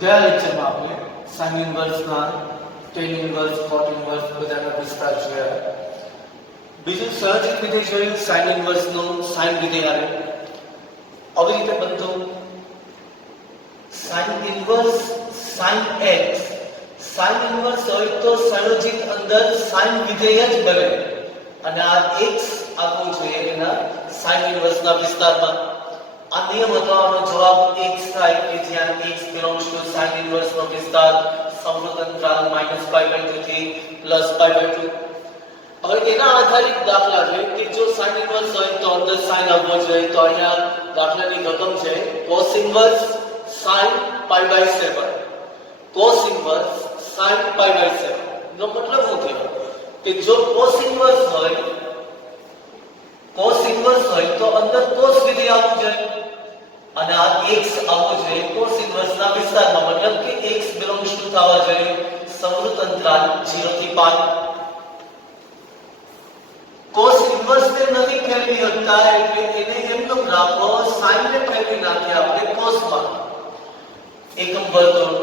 ગયા લેક્ચરમાં આપણે sin ઇન્વર્સ ના tan ઇન્વર્સ cot ઇન્વર્સ બધાના વિસ્તાર જોયા. બીજું સહજ રીતે જોયું sin ઇન્વર્સ નો sin વિધેય આવે આવી રીતે બનતું sin inverse sin x sin inverse હોય તો સંયોજિત અંદર sin વિધેય જ બને અને આ x આપવું જોઈએ એના sin ઇન્વર્સ ના વિસ્તારમાં. આ નિયમ હતો, આનો જવાબ x થાય કે જ્યાં x belongs to sin inverse નો વિસ્તાર સમૃદ્ધ અંતરાલ -π/2 થી +π/2. હવે એના આધારિત દાખલા છે કે જો sin inverse હોય તો અંદર sin આવવો જોઈએ. તો અહીંયા દાખલાની રકમ છે cos inverse sin π/7. cos inverse sin π/7 નો મતલબ શું થયો કે જો cos inverse હોય તો અંદર cos વિધેય આવવું જોઈએ અને આ x આવવું જોઈએ cos ઇન્વર્સ ના વિસ્તારમાં, મતલબ કે x belongs to થવા જોઈએ સમૃદ્ધ અંતરાલ 0 થી π. cos ઇન્વર્સ ને નથી ફેરવી શકતા એટલે એને એમનું રાખો, sin ને ફેરવી નાખીએ આપણે cos માં. એકમ વર્તુળ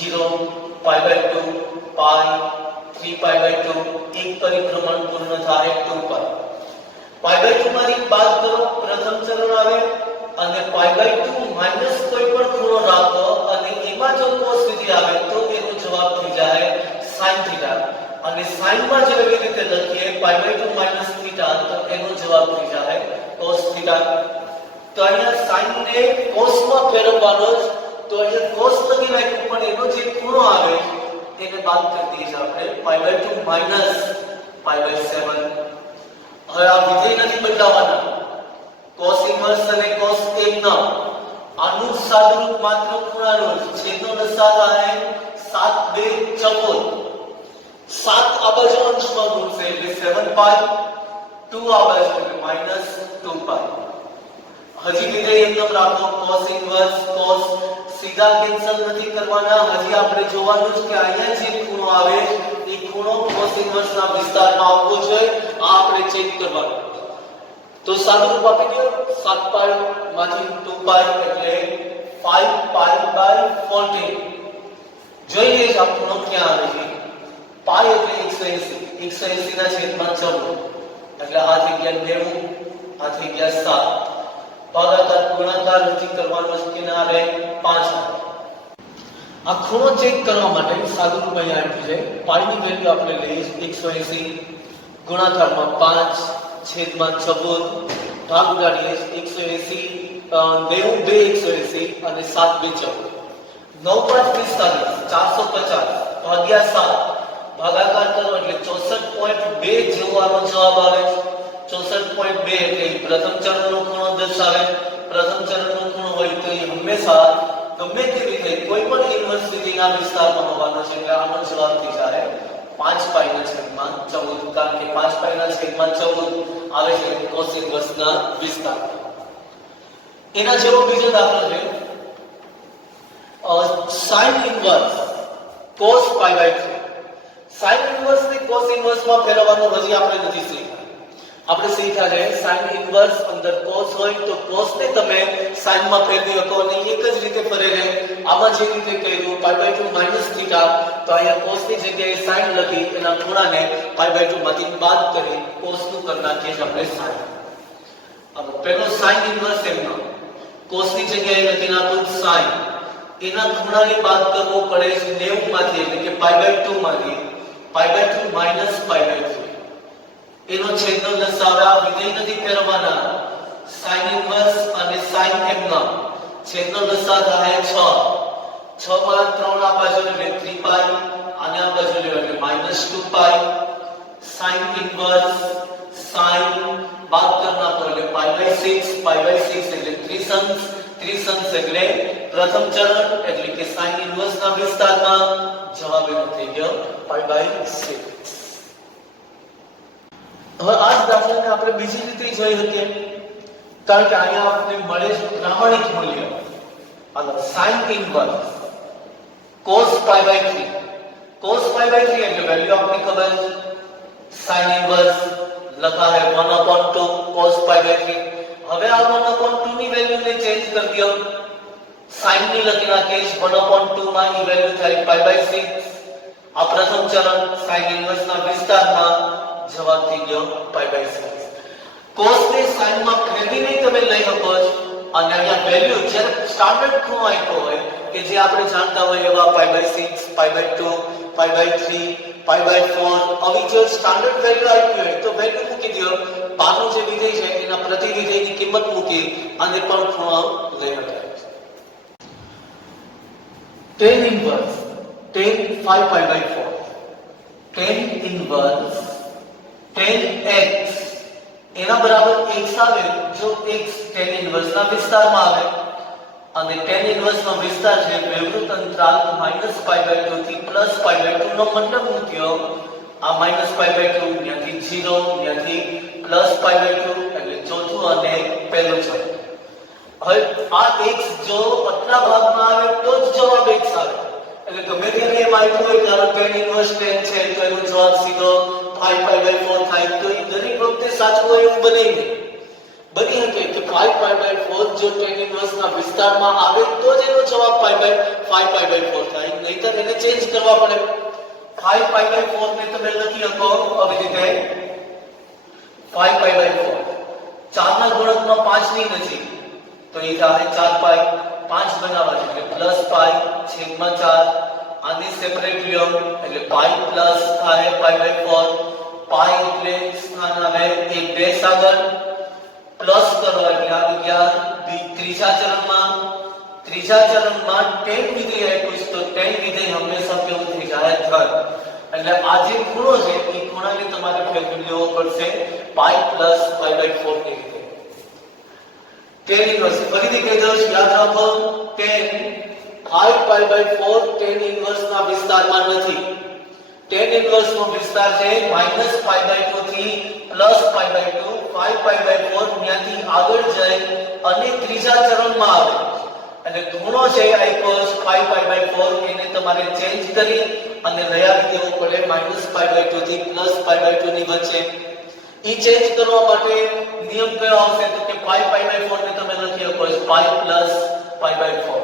0 π/2 π 3π/2 એક પરિભ્રમણ પૂર્ણ થાય 2π. π/2 માંથી બાદ કરો, પ્રથમ ચરણ આવે અને π/2 માઈનસ કોઈ પણ ખૂણો રાખો અને એમાં જો cos વિધેય આવે તો એનો જવાબ થઈ જાય sin θ. અને sin માં જો એવી રીતે લખીએ π/2 માઈનસ θ તો એનો જવાબ થઈ જાય cos θ. તો અહીંયા sin ને cos માં ફેરવવાનો જ, તો અહીંયા cos નથી લખ્યું પણ એનો જે ખૂણો આવે એને બાદ કરી દઈએ આપણે π/2 માઈનસ π/7. હવે આ વિધેય નથી બદલાવાના, cos ઇન્વર્સ અને cos એમના આનું સાદુરૂપ માત્ર ખૂણાનું છેદનો લસા થાય 7 2 14. 7 આ બાજુ અંશમાં ગુણશે એટલે 7π, 2 આ બાજુ એટલે -2π. હજી વિધેય એકદમ રાખો, cos ઇન્વર્સ cos સીધા કેન્સલ નથી કરવાના. હજી આપણે જોવાનું છે કે અહીંયા જે ખૂણો આવે એ ખૂણો cos ઇન્વર્સ ના વિસ્તારમાં આવવો જોઈએ, આ આપણે ચેક કરવાનું. તો સાદુરૂપ આપી દો, 7π માંથી 2π એટલે 5π/14. જોઈએ આ ખૂણો ક્યાં આવે છે. π એટલે 180 ના છેદમાં 14 એટલે આ થઈ ગયા 90, આ થઈ ગયા 7. ભાગાકાર ગુણાકાર નથી કરવાનો છે કે ના રહે 5. આ ખૂણો ચેક કરવા માટે સાદુરૂપ અહીંયા આપ્યું છે. π ની વેલ્યુ આપણે લઈએ 180 ગુણાકારમાં 5 છેદમાં 14 ભાગ ઉડાડીએ 180 2 180 અને 7 2 14 9 5 45 450 ભાગ્યા 7 ભાગાકાર કરો એટલે 64.2 જેવો આનો જવાબ આવે. 64.2 એટલે પ્રથમ ચરણનો ખૂણો દર્શાવે. પ્રથમ ચરણનો ખૂણો હોય તો એ હંમેશા ગમે તેવી રીતે કોઈ પણ ઇન્વર્સ વિધેયના વિસ્તારમાં હોવાનો છે એટલે આનો જવાબ થઈ જાય 5π/14, કારણ કે 5π/14 આવે છે cos ઇન્વર્સ ના વિસ્તાર. એના જેવો બીજો દાખલો છે sin inverse cos π/3. sin inverse ને cos ઇન્વર્સ માં ફેરવવાનું હજી આપણે નથી શીખ્યા. આપણે શીખ્યા છે sin ઇન્વર્સ અંદર cos હોય તો cos ને તમે sin માં ફેરવી શકો અને એક જ રીતે ફરે રહે. આમાં જે રીતે કર્યું π/2 માઈનસ θ, તો અહીંયા cos ની જગ્યાએ sin લખી એના ખૂણાને π/2 માંથી બાદ કરી cos નું કરી નાખીએ છીએ આપણે sin. હવે પેલો sin ઇન્વર્સ એમનો cos ની જગ્યાએ લખી નાખું sin, એના ખૂણાને બાદ કરવો પડે 90 માંથી એટલે કે π/2 માંથી π/2 માઈનસ π/3. એનો છેદનો લસાઅ આ વિધેય નથી ફેરવવાના. sin ઇન્વર્સ અને sin એમના છેદનો લસાઅ થાય 6. 6 માં 3 આ બાજુ એટલે 3π અને આ બાજુ એટલે -2π. sin ઇન્વર્સ sin બાદ કરના તો એટલે π/6 એટલે ત્રિસંસ એટલે પ્રથમ ચરણ એટલે કે sin ઇન્વર્સ ના વિસ્તારમાં જવાબ એનો થઈ ગયો π/6. હવે આ જ દાખલાને આપણે બીજી રીતે જોઈ શકીએ, કારણ કે અહીંયા આપણે મળે છે પ્રામાણિક મૂલ્ય. આગળ sin ઇન્વર્સ cos π/3. cos π/3 એટલે વેલ્યુ આપણે ખબર છે. sin ઇન્વર્સ લખા है 1/2 cos π/3. હવે આ 1/2 ની વેલ્યુને ચેન્જ કરી દો sin ની લખી નાખીએ 1/2 માં ઈ વેલ્યુ થાય π/6 આ પ્રથમ ચરણ sin ઇન્વર્સ ના વિસ્તારમાં જવાબ થઈ ગયો π/6 cos ને sin માં ફેરવીને તમે લઈ શકો છો અને અહીંયા વેલ્યુ જે સ્ટાન્ડર્ડ ખૂણો આપ્યો હોય કે જે આપણે જાણતા હોય એવા π/6 π/2 π/3 π/4 આવી જો સ્ટાન્ડર્ડ વેલ્યુ આપી હોય તો વેલ્યુ મૂકી દો બહારનું જે વિધેય છે એના પ્રતિવિધેયની કિંમત મૂકી અને પણ ખૂણો લઈ શકાય tan inverse tan 5π/4 tan inverse tan x એના બરાબર x આવે જો x tan inverse ના વિસ્તારમાં આવે અને tan inverse નો વિસ્તાર છે વિવૃત અંતરાલ -π/2 થી +π/2 નો મતલબ મૂક્યો આ -π/2 ત્યાંથી 0 ત્યાંથી +π/2 એટલે ચોથું અને પહેલું છે હવે આ x જો આટલા ભાગમાં આવે તો જ જવાબ x આવે એટલે ગમે ત્યારે એમ આવ્યું હોય ધારો tan inverse tan છે તો એનો જવાબ સીધો 5π/4 થાય તો એ દરેક વખતે સાચું હોય એવું બને નહીં બની શકે કે 5π/4 જો tan inverse ના વિસ્તારમાં આવે તો જ એનો જવાબ 5π/4 થાય નહીતર એને ચેન્જ કરવા પડે 5π/4 ને તમે લખી શકો આવી રીતે 5π/4 4 ના ગુણકમાં 5 ની નજીક તો એ થાય 4π 5 બનાવવા એટલે +π છેદમાં 4 આને સેપરેટ લ્યો એટલે π પ્લસ થાય π/4 π એટલે સ્થાન આવે 1 2 આગળ પ્લસ કરો એટલે આવી ગયા ત્રીજા ચરણમાં tan વિધેય આપ્યું તો tan વિધેય હંમેશા કેવું થઈ જાય ધન એટલે આ જે ખૂણો છે એ ખૂણાને તમારે ફેરવી લેવો પડશે π પ્લસ π/4 ની રીતે tan inverse ફરીથી કહી દઉં યાદ રાખો tan 5π/4 tan inverse ના વિસ્તારમાં નથી tan inverse નો વિસ્તાર છે -π/2 થી +π/2 5π/4 ત્યાંથી આગળ જાય અને ત્રીજા ચરણમાં આવે અને ખૂણો છે આપ્યો 5π/4 એને તમારે ચેન્જ કરી અને લઈ આવી દેવો પડે -π/2 થી +π/2 ની વચ્ચે ઈ ચેન્જ કરવા માટે નિયમ કયો આવશે તો કે 5π/4 ને તમે લખી શકો 5 +π/4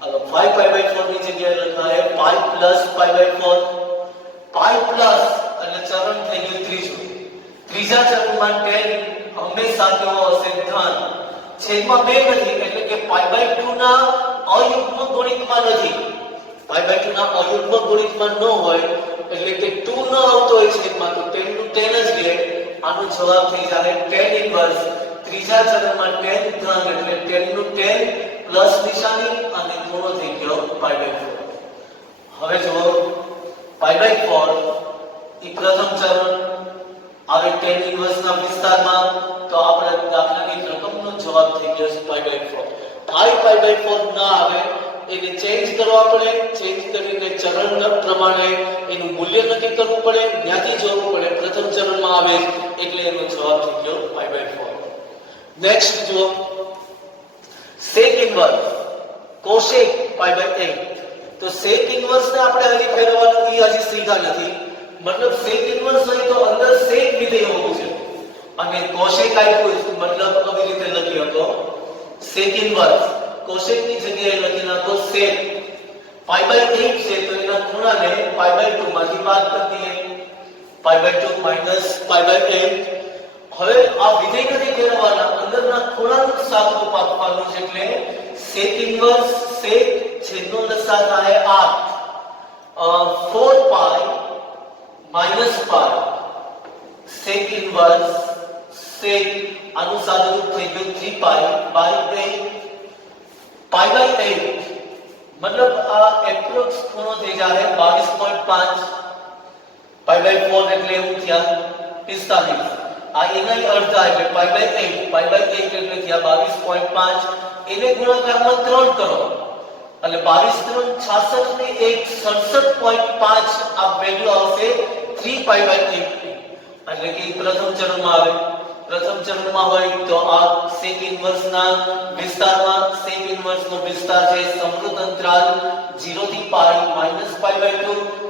હાલો 5π/4 ની જગ્યાએ લખાય 5 +π/4 5 પ્લસ એટલે ચરણ થઈ ગયું ત્રીજા ચરણમાં tan હંમેશા કેવો હશે ધન છેદમાં 2 નથી એટલે કે π/2 ના અયુગ્મ ગુણિતમાં નથી π/2 ના અયુગ્મ ગુણિતમાં ન હોય એટલે કે 2 ન આવતો હોય છેદમાં તો tan નું tan જ લે આનો જવાબ થઈ જાય tan ઇન્વર્સ ત્રીજા ચરણમાં tan ધન એટલે tan નું tan પ્લસ નિશાની અને ખૂણો થઈ ગયો π/4 હવે જો π/4 ઈ પ્રથમ ચરણ આવે tan ઇન્વર્સ ના વિસ્તારમાં તો આપણે દાખલાની રકમનો જવાબ થઈ ગયો છે π/4 5π/4 ના આવે એને ચેન્જ કરવા પડે ચેન્જ કરીને ચરણ પ્રમાણે એનું મૂલ્ય નક્કી કરવું પડે ત્યાંથી જોવું પડે પ્રથમ ચરણમાં આવે એટલે એનો જવાબ થઈ ગયો π/4 નેક્સ્ટ જુઓ sec ઇન્વર્સ cosec π/8 તો sec ઇન્વર્સ ને આપણે હજી ફેરવવાનું ઈ હજી શીખા નથી મતલબ sec ઇન્વર્સ હોય તો અંદર sec વિધેય હોવું છે અને cosec આપ્યું મતલબ આવી રીતે લખી શકો sec ઇન્વર્સ cosec ની જગ્યાએ લખી નાખો sec π/8 છે તો એના ખૂણાને π/2 માંથી બાદ કરી દઈએ π/2 -π/8 હવે આ વિધેય નથી ફેરવવાના અંદરના ખૂણાનું સાદુરૂપ આપવાનું છે એટલે sec ઇન્વર્સ sec છેદનો લસા થાય 8 4π -π sec ઇન્વર્સ sec આનું સાદુરૂપ થઈ ગયું 3π/8 मतलब एप्रोक्स ખૂણો થઈ જાય 22.5 π/4 એટલે એવું થયા 45 આ એના અડધા એટલે π/8 એટલે થયા 22.5 એને ગુણાકારમાં 3 કરો એટલે 22 3 66 ને 1 67.5 આ વેલ્યુ આવશે 3π/8 એટલે કે પ્રથમ ચરણમાં આવે પ્રથમ ચરણમાં હોય તો આ sec ઇન્વર્સ ના વિસ્તારમાં sec ઇન્વર્સ નો વિસ્તાર છે સમૃદ્ધ અંતરાલ 0 થી π -π/2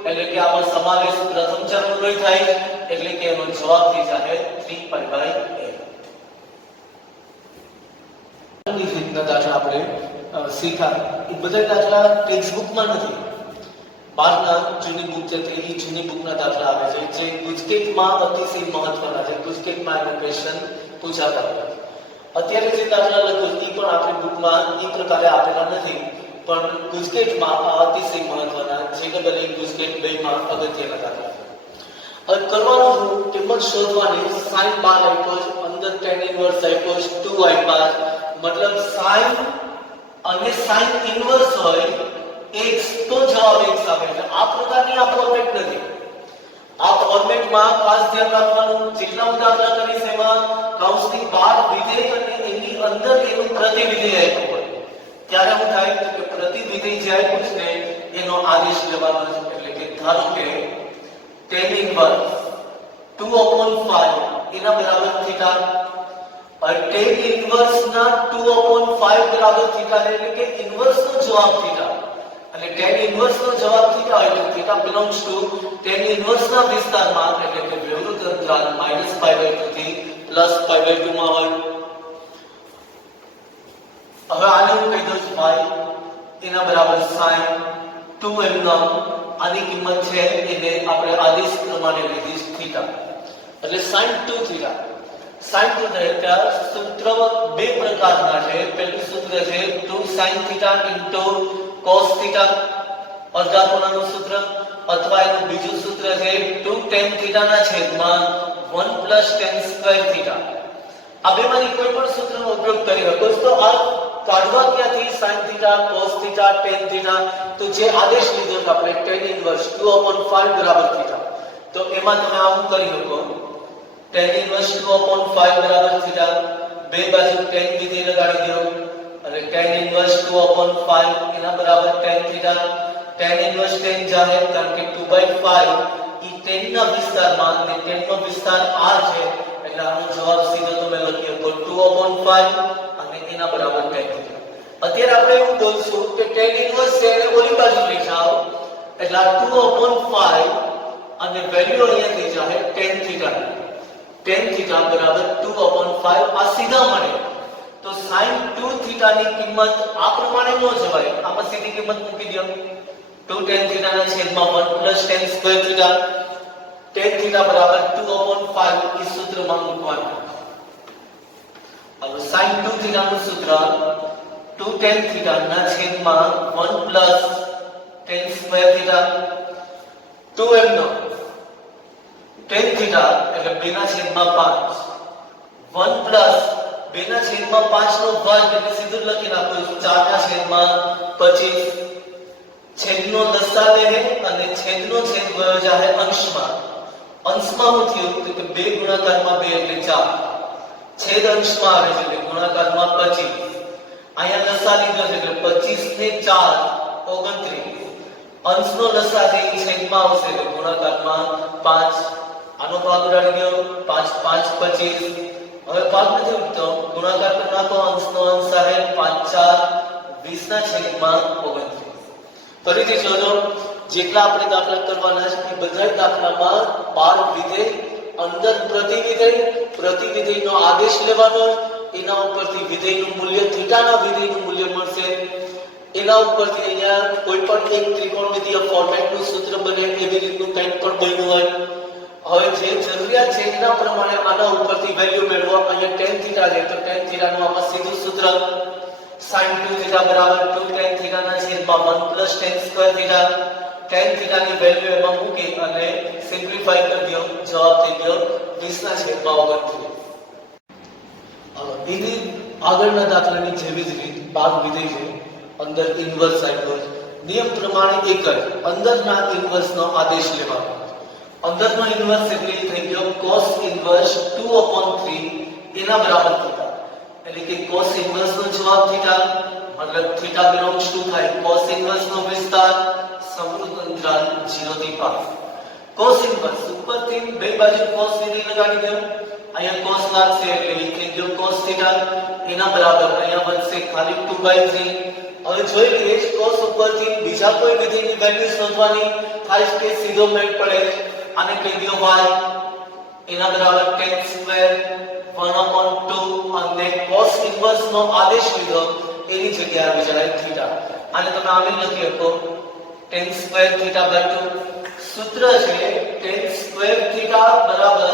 એટલે કે આમાં સમાવેશ પ્રથમ ચરણનો થાય એટલે કે એનો જવાબ થઈ જાય 3π/8 ની રીતના દાખલા આપણે સી થાય એ બધા દાખલા ટેક્સ્ટ બુકમાં નથી. બહારના જૂની બુક છે તો એ જૂની બુકના દાખલા આવે છે જે ગુજકેટમાં અતિશય મહત્વના છે. ગુજકેટમાં એનો ક્વેશ્ચન પૂછાતા હોય. અત્યારે જે દાખલા લખ્યો એ પણ આપણી બુકમાં એ પ્રકારે આપેલા નથી, પણ ગુજકેટમાં અતિશય મહત્વના જે ગુજકેટ 2 માં અગત્યના દાખલા છે. હવે કરવાનું શું, કિંમત શોધવાની. sin 12 આપ્યો છે, અંદર tan ઇન્વર્સ આપ્યો છે 2 આપ્યા, મતલબ sin અને sin ઇન્વર્સ હોય x તો જવાબ x આવે છે. આ પ્રકારની આ ફોર્મેટ નથી. આ ફોર્મેટમાં ખાસ ધ્યાન રાખવાનું, જેટલા હું દાખલા કરીશ એમાં કૌંસની બહાર વિધેય અને એની અંદર એનું પ્રતિવિધેય આપ્યું હોય ત્યારે હું થાય કે પ્રતિવિધેય જે આપ્યું છે ને એનો આદેશ લેવાનો છે. એટલે કે ધારો કે tan ઇન્વર્સ 2/5 એના બરાબર થીટા, और tan इनवर्स ना 2/5 बराबर थीटा है, એટલે કે ઇન્વર્સ નો જવાબ થીટા, એટલે tan ઇનવર્સ નો જવાબ થીટા હોય તો theta belongs to tan inverse ના વિસ્તારમાં, એટલે કે વિવૃત અંતરાલ -π/2 થી +π/2 માં હોય. હવે આને હું કહી દઉં છું y એના બરાબર sin 2m આની કિંમત છે એને આપણે આદેશ પ્રમાણે લીધી થીટા, એટલે sin 2 થીટા. sin θ સૂત્ર બે પ્રકારના છે. પહેલું સૂત્ર છે 2 sin θ * cos θ અડધા ખૂણાનું સૂત્ર, અથવા એનું બીજું સૂત્ર છે 2 tan θ ના છેદમાં 1 + tan સ્ક્વેર θ. આ બેમાંથી કોઈ પણ સૂત્રનો ઉપયોગ કરી શકો તો આ કાઢવા ક્યાંથી sin θ cos θ tan θ, તો જે આદેશ લીધો છે આપણે tan ઇન્વર્સ 2/5 બરાબર θ, તો એમાં તમે આવું કરી શકો tan ઇન્વર્સ 2/5 બરાબર થીટા, બે બાજુ tan વિધેય લગાડી દો અને tan ઇન્વર્સ 2/5 એના બરાબર tan theta. tan inverse tan જાહેર કારણ કે 2/5 ઈ tan ના વિસ્તારમાં અને tan નો વિસ્તાર r છે, એટલે આનો જવાબ સીધો તમે લખી શકો 2/5 અને એના બરાબર tan થીટા. અત્યારે આપણે એવું બોલશું કે tan ઇન્વર્સ છે એને ઓલી બાજુ લઈ જાઓ, એટલે 2/5 અને વેલ્યુ અહીંયા થઈ જાય tan થીટા. tan θ બરાબર 2/5 આ સીધા મળે તો sin 2 θ ની કિંમત આ પ્રમાણે ન જવાય, આમાં સીધી કિંમત મૂકી દો 2 tan θ ના છેદમાં 1 + tan સ્ક્વેર θ. tan θ બરાબર 2/5 ઈ સૂત્રમાં મૂકવાનું. હવે sin 2 θ નું સૂત્ર 2 tan θ ના છેદમાં 1 + tan સ્ક્વેર θ 2m નો tan θ એટલે 2/5 1 + 2/5 નો વર્ગ એટલે સીધું લખી નાખો 4/25 છેદનો લસા લે અને છેદનો છેદ ગયો જાય અંશમાં. અંશમાં શું થયું કે 2 ગુણાકારમાં 2 એટલે 4, છેદ અંશમાં આવે છે એટલે ગુણાકારમાં 25. અહીંયા લસા લીધો છે એટલે 25 ને 4 29, અંશનો લસા છે એ છેદમાં આવશે એટલે ગુણાકારમાં 5. આનો ભાગ ઉડાડી ગયો 5 5 25. હવે ભાગ નથી ઉડતો, ગુણાકાર કરી નાખો, અંશનો અંશ આવે 5 4 20 ના છેદમાં 29. ફરીથી જોજો, જેટલા આપણે દાખલા કરવાના છે એ બધા દાખલામાં 12 વિધેય, અંદર પ્રતિવિધેયનો આદેશ લેવાનો, એના ઉપરથી વિધેયનું મૂલ્ય થીટાના વિધેયનું મૂલ્ય મળશે. એના ઉપરથી અહીંયા કોઈ પણ એક ત્રિકોણમિતિય ફોર્મેટનું સૂત્ર બને એવી રીતનું કંઈક પણ બન્યું હોય. હવે જે જરૂરિયાત છે એના પ્રમાણે આના ઉપરથી વેલ્યુ મેળવો. અહીંયા tan θ છે તો tan θ નું આમાં સીધું સૂત્ર sin 2 θ બરાબર 2 tan θ ના છેદમાં 1 + tan સ્ક્વેર θ. tan θ ની વેલ્યુ એમાં મૂકી અને સિમ્પ્લિફાય કરી દો, જવાબ થઈ ગયો 20 ના છેદમાં 29. હવે એની આગળના દાખલાની જેવી જ રીત ભાગ વિધેય છે, અંદર ઇન્વર્સ આપ્યો છે, નિયમ પ્રમાણે એક જ અંદરના ઇન્વર્સનો આદેશ લેવાનો. અંદરનો ઇન્વર્સ એટલે થઈ ગયો cos ઇન્વર્સ 2/3 એના બરાબર થીટા, એટલે કે cos ઇન્વર્સ નો જવાબ થીટા, મતલબ થીટા belongs to થાય cos ઇન્વર્સ નો વિસ્તાર સમૃદ્ધ અંતરાલ 0 થી 5. cos ઇન્વર્સ ઉપરથી બે બાજુ cos વિધેય લગાડી દો, અહીંયા cos લાગશે એટલે એ થઈ ગયો cos થીટા એના બરાબર અહીંયા બનશે ખાલી 2/3. હવે જોઈ લઈએ cos ઉપરથી બીજા કોઈ વિધેયની વેલ્યુ શોધવાની થાય કે સીધો મેળ પડે. આને કહી દો y એના બરાબર tan સ્ક્વેર 1/2 અને cos ઇન્વર્સ નો આદેશ લીધો એની જગ્યાએ આવી જાય થીટા. આને તમે આમ લખી શકો tan સ્ક્વેર થીટા બાય 2. સૂત્ર છે tan સ્ક્વેર થીટા બરાબર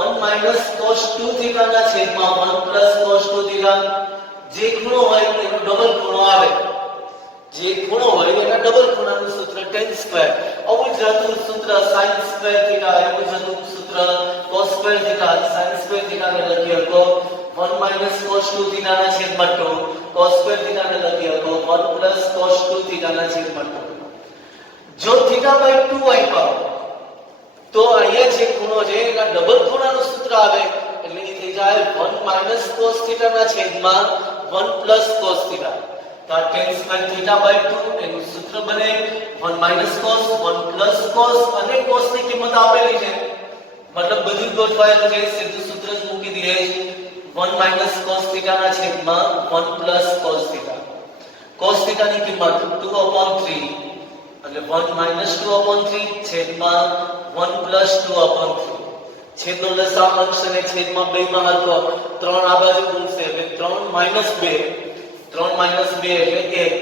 1 માઈનસ cos 2 થીટા ના છેદમાં 1 પ્લસ cos 2 થીટા. જે ખૂણો હોય એનો ડબલ ખૂણો આવે. જે ખૂણો હોય એના ડબલ ખૂણાનું સૂત્ર tan સ્ક્વેર. આવું જ હતું સૂત્ર sin સ્ક્વેર થીટા, એવું જ હતું સૂત્ર cos square theta. sin square theta ને લખી શકો 1 માઈનસ cos 2 થીટા ના છેદમાં 2. cos સ્ક્વેર થીટા ને લખી શકો 1 પ્લસ cos 2 થીટા ના છેદમાં 2. જો થીટા બાય 2 આપ્યા તો અહીંયા જે ખૂણો છે એના ડબલ ખૂણાનું સૂત્ર આવે એટલે એ થઈ જાય 1 માઈનસ cos થીટા ના છેદમાં 1 પ્લસ cos થીટા. તો tan સ્ક્વેર થીટા બાય 2 એનું સૂત્ર બને 1 માઈનસ cos 1 પ્લસ cos અને cos ની કિંમત આપેલી છે મતલબ બધું ગોઠવાયેલું છે. સીધું સૂત્ર જ મૂકી દઈએ 1 માઈનસ cos થીટા ના છેદમાં 1 plus cos theta. cos theta ની કિંમત 2/3 એટલે 1 માઈનસ 2/3 છેદમાં 1 પ્લસ 2/3. છેદનો લસાઅ અંશ અને છેદમાં 2 માં હરકો 3 આ બાજુ ગુણશે એટલે 3 માઈનસ 2. 3 માઈનસ 2 એટલે 1.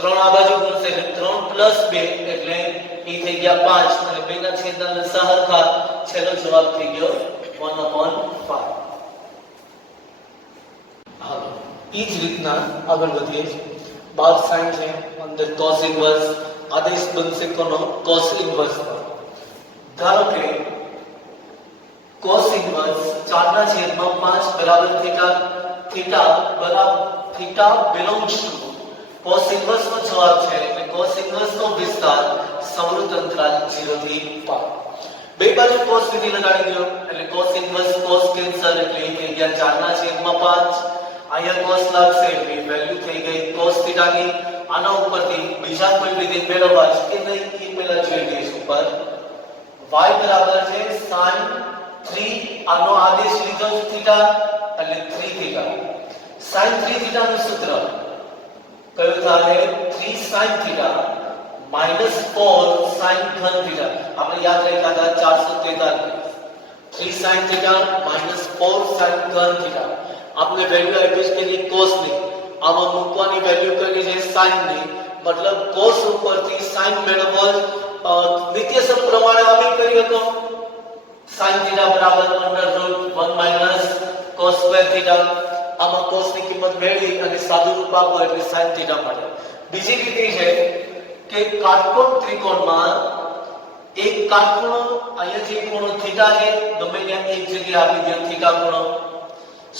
3 આ બાજુ ગુણશે એટલે 3 પ્લસ 2 એટલે એ થઈ ગયા 5 અને 2 ના છેદના લસાઅ હરખા. છેલ્લો જવાબ થઈ ગયો 1/5. હાલો ઈ જ રીતના આગળ વધીએ. 12 સાઈન છે અંદર cos ઇન્વર્સ આદેશ બનશે કોનો cos ઇન્વર્સ. ધારો કે cos ઇન્વર્સ 4 ના છેદમાં 5 બરાબર થીટા. થીટા બરાબર theta belongs to cos inverse નો જવાબ છે એટલે cos ઇન્વર્સ નો વિસ્તાર સમૃદ્ધ અંતરાલ 0 થી π. બે બાજુ cos વિધિ લગાડી દો એટલે cos ઇન્વર્સ cos કેન્સલ એટલે એ થઈ ગયા 4 ના છેદમાં 5. અહીંયા cos લાગશે એટલે વેલ્યુ થઈ ગઈ cos થીટા ની. આના ઉપરથી બીજા કોઈ વિધિ મેળવવા છે કે નહીં એ પહેલા જોઈ લઈશું. ઉપર y બરાબર છે sin 3 આનો આદેશ લીધો થીટા એટલે 3 થીટા. sin 3 થીટા નું સૂત્ર કયું થાય 3 sin થીટા minus 4 sin ઘન થીટા. આપણે યાદ રાખ્યા હતા 443. 3 sin થીટા minus 4 sin ઘન થીટા. આપણે વેલ્યુ આપી છે કે cos ની આમાં મૂકવાની વેલ્યુ કરી છે sin ની મતલબ cos ઉપરથી sin મેળવવો નિત્યસમ પ્રમાણે આપણે કરી હતો. sin થીટા બરાબર √1 માઈનસ cos સ્ક્વેર થીટા. આમાં cos ની કિંમત મેળવી અને સાદું રૂપ આપો એટલે sin થીટા મળે. બીજી રીત છે કે કાટકોણ ત્રિકોણમાં એક કાટખૂણો અહીંયા જે ખૂણો થીટા છે ગમે ત્યાં એક જગ્યાએ આપી દો થીટા ખૂણો.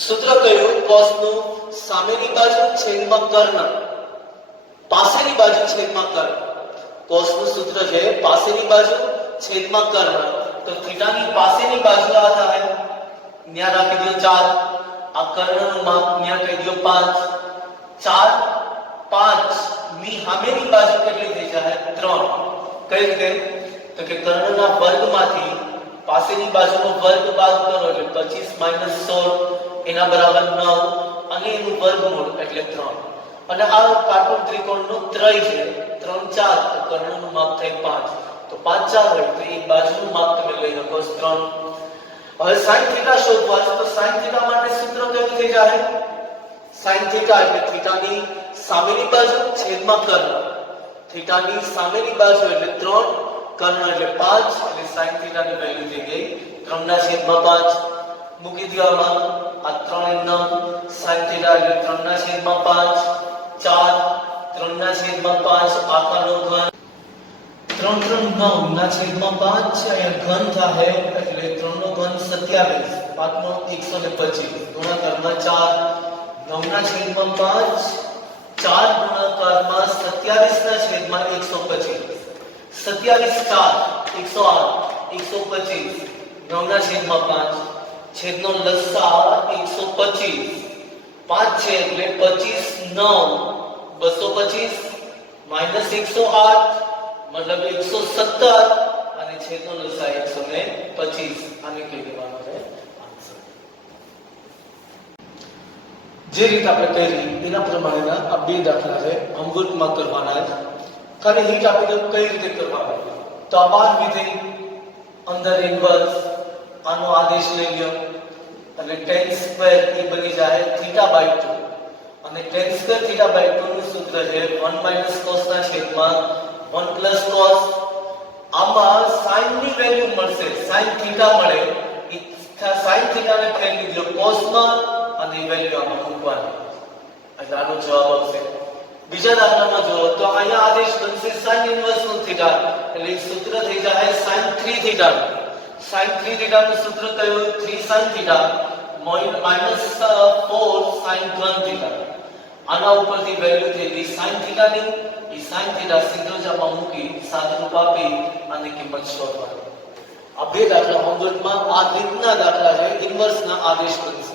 સૂત્ર કયું cos નું સામેની બાજુ છેદમાં કર્ણ પાસેની બાજુ છેદમાં કર્ણ. cos નું સૂત્ર છે પાસેની બાજુ છેદમાં કર્ણ. તો થીટા ની પાસેની બાજુ આ થાય ન્યા રાખી દો 4. આ કર્ણનું માપ ન્યા કહી દો 5. 4 5 ની સામેની બાજુ કેટલી થઈ જાય 3. કઈ રીતે તો કે કર્ણના વર્ગમાંથી પાસેની બાજુનો વર્ગ બાદ કરો એટલે 25 - 16 એના બરાબર 9 અને એનું વર્ગમૂળ એટલે 3. અને આ કાટકોણ ત્રિકોણનો ત્રય છે 3 4 તો કર્ણનું માપ થાય 5. તો 5 4 હોય તો એક બાજુનું માપ તમે લઈ શકો 3. હવે sin થીટા શોધવા છે તો sin થીટા માટે સૂત્ર કયું થઈ જાય sin થીટા એટલે થીટાની સામેની બાજુ છેદમાં કર્ણ. થીટાની સામેની બાજુ એટલે 3 કર્ણ એટલે 5 એટલે sin થીટા ની વેલ્યુ થઈ ગઈ 3/5. મૂકી દો આમાં આ 3 9 sin થીટા એટલે 3/5 4 3/5 આખાનો ઘન 3 3 9/5 અહીંયા ઘન થાય એટલે 3 નો ઘન 27 5 નો 125 ગુણાકારમાં 4 9/5 4 ગુણાકારમાં 27 ના છેદમાં 125 27 4 108 125 9/5 છેદનો લસાઅ 125 5 છે એટલે 25 9 225 -108 मतलब 117 અને છેદનો લસાઅ 125 આને કહી દેવાનો છે આન્સર. જે રીતે આપણે કરી એના પ્રમાણેના આ બે દાખલા છે હોમવર્કમાં કરવાના છે. ખાલી રીત આપી દઉં કઈ રીતે કરવાનું. તો આ બાર વિધેય અંદર ઇન્વર્સ આનો આદેશ લઈ લ્યો અને tan સ્ક્વેર એ બની જાય θ/2 અને tan સ્ક્વેર થીટા બાય 2 નું સૂત્ર છે 1 માઈનસ cos ના છેદમાં 1 પ્લસ cos. આમાં sin ની વેલ્યુ મળશે, sin થીટા મળે, એ sin થીટા ને ફેરવી દો cos માં અને વેલ્યુ આમાં મૂકવાની, એટલે આનો જવાબ આવશે. બીજા દાખલામાં જો તો અહીંયા આદેશ બનશે sin ઇન્વર્સ નું થીટા, એટલે સૂત્ર થઈ જાય sin 3 થીટા. sin 3 થીટા નું સૂત્ર કયું? 3 sin theta minus 4 sin 1 theta. આના ઉપરથી વેલ્યુ થઈ ગઈ sin થીટા ની, એ sin થીટા સીધો જ આમાં મૂકી સાદુરૂપ આપી અને કિંમત શોધવાની. આ બે દાખલા હોમવર્કમાં આ રીતના દાખલા છે, ઇન્વર્સ ના આદેશ બનશે.